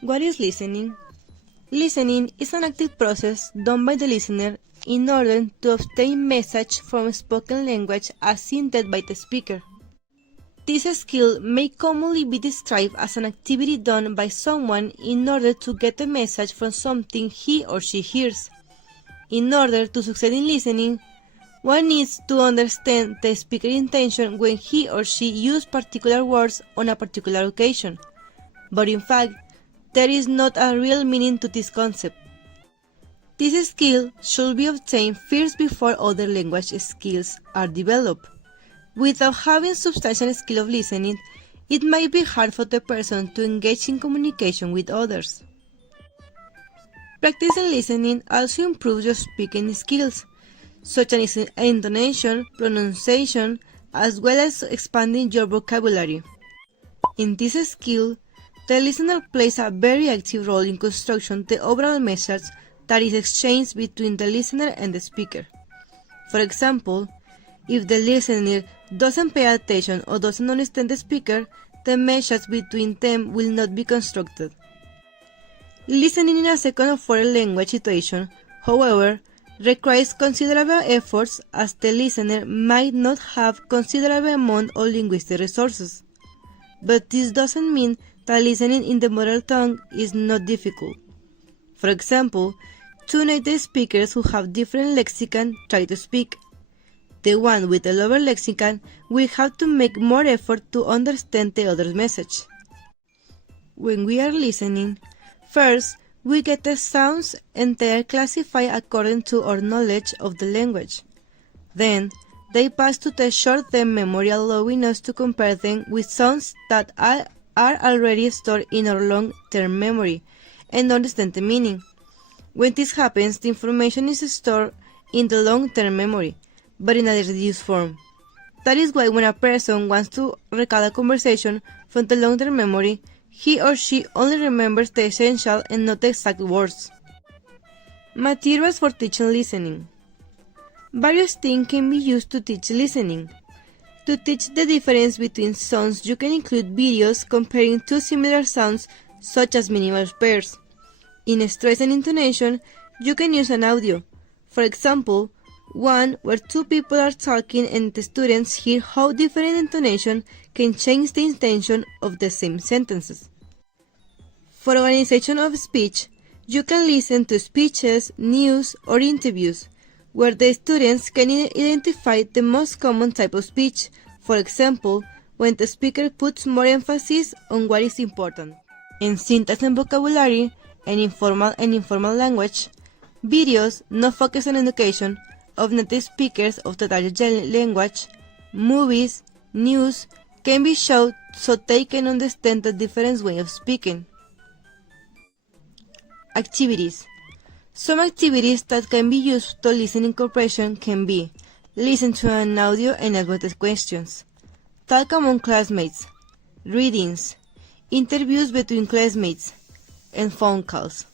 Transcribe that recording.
What is listening? Listening is an active process done by the listener in order to obtain message from spoken language as intended by the speaker. This skill may commonly be described as an activity done by someone in order to get a message from something he or she hears. In order to succeed in listening, one needs to understand the speaker's intention when he or she uses particular words on a particular occasion. But in fact, there is not a real meaning to this concept. This skill should be obtained first before other language skills are developed. Without having substantial skill of listening, it might be hard for the person to engage in communication with others. Practicing listening also improves your speaking skills, such as intonation, pronunciation, as well as expanding your vocabulary. In this skill, the listener plays a very active role in constructing the overall message that is exchanged between the listener and the speaker. For example, if the listener doesn't pay attention or doesn't understand the speaker, the message between them will not be constructed. Listening in a second or foreign language situation, however, requires considerable efforts as the listener might not have considerable amount of linguistic resources. But this doesn't mean that listening in the mother tongue is not difficult. For example, two native speakers who have different lexicon try to speak. The one with the lower lexicon will have to make more effort to understand the other's message. When we are listening, first we get the sounds and they are classified according to our knowledge of the language. Then, they pass to the short-term memory, allowing us to compare them with sounds that are already stored in our long-term memory and understand the meaning. When this happens, the information is stored in the long-term memory, but in a reduced form. That is why when a person wants to recall a conversation from the long-term memory, he or she only remembers the essential and not the exact words. Materials for teaching listening. Various things can be used to teach listening. To teach the difference between sounds, you can include videos comparing two similar sounds, such as minimal pairs. In stress and intonation, you can use an audio. For example, one where two people are talking and the students hear how different intonation can change the intention of the same sentences. For organization of speech, you can listen to speeches, news, or interviews, where the students can identify the most common type of speech, for example, when the speaker puts more emphasis on what is important. In syntax and vocabulary, and informal language, videos not focused on education of native speakers of the target language, movies, news can be shown so they can understand the different way of speaking. Activities. Some activities that can be used to listening comprehension can be: listen to an audio and ask the questions, talk among classmates, readings, interviews between classmates, and phone calls.